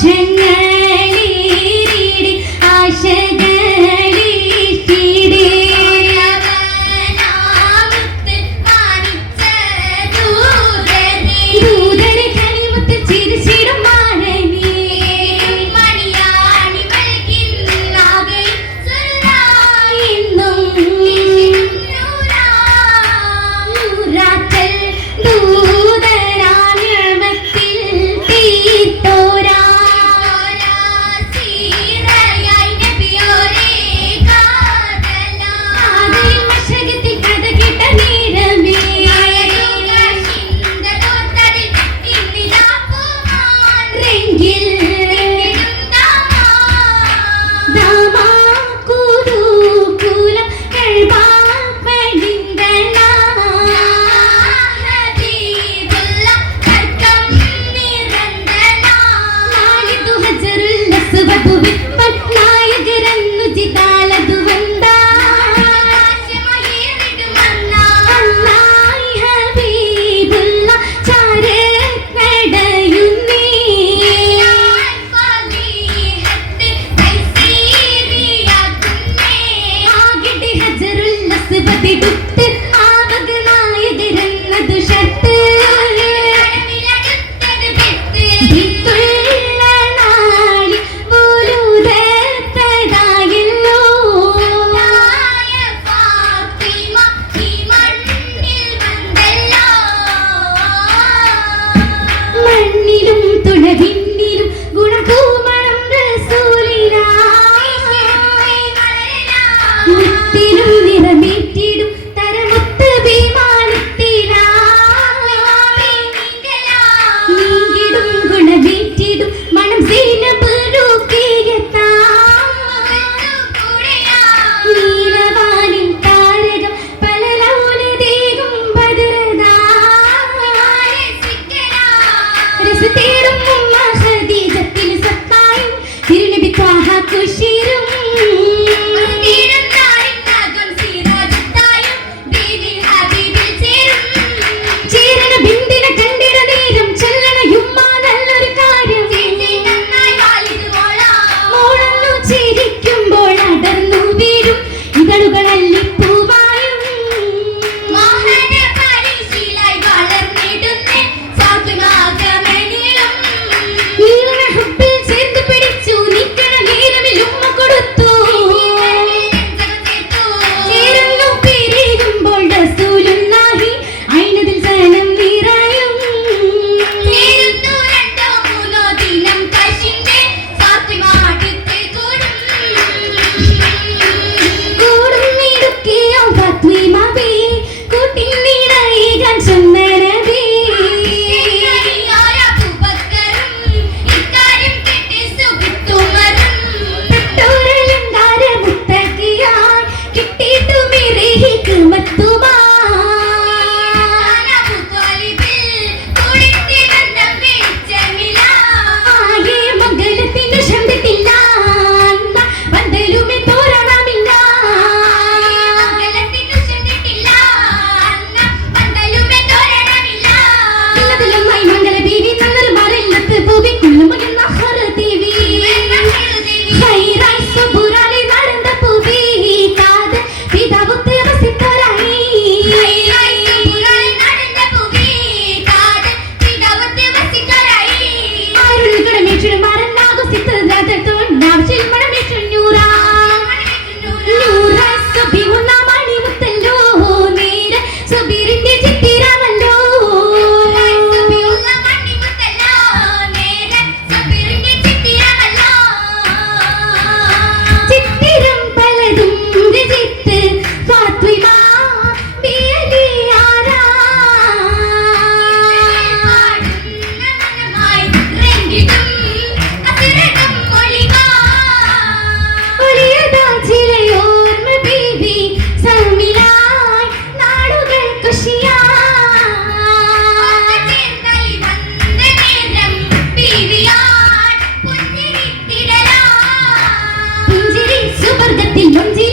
千言。Lundi.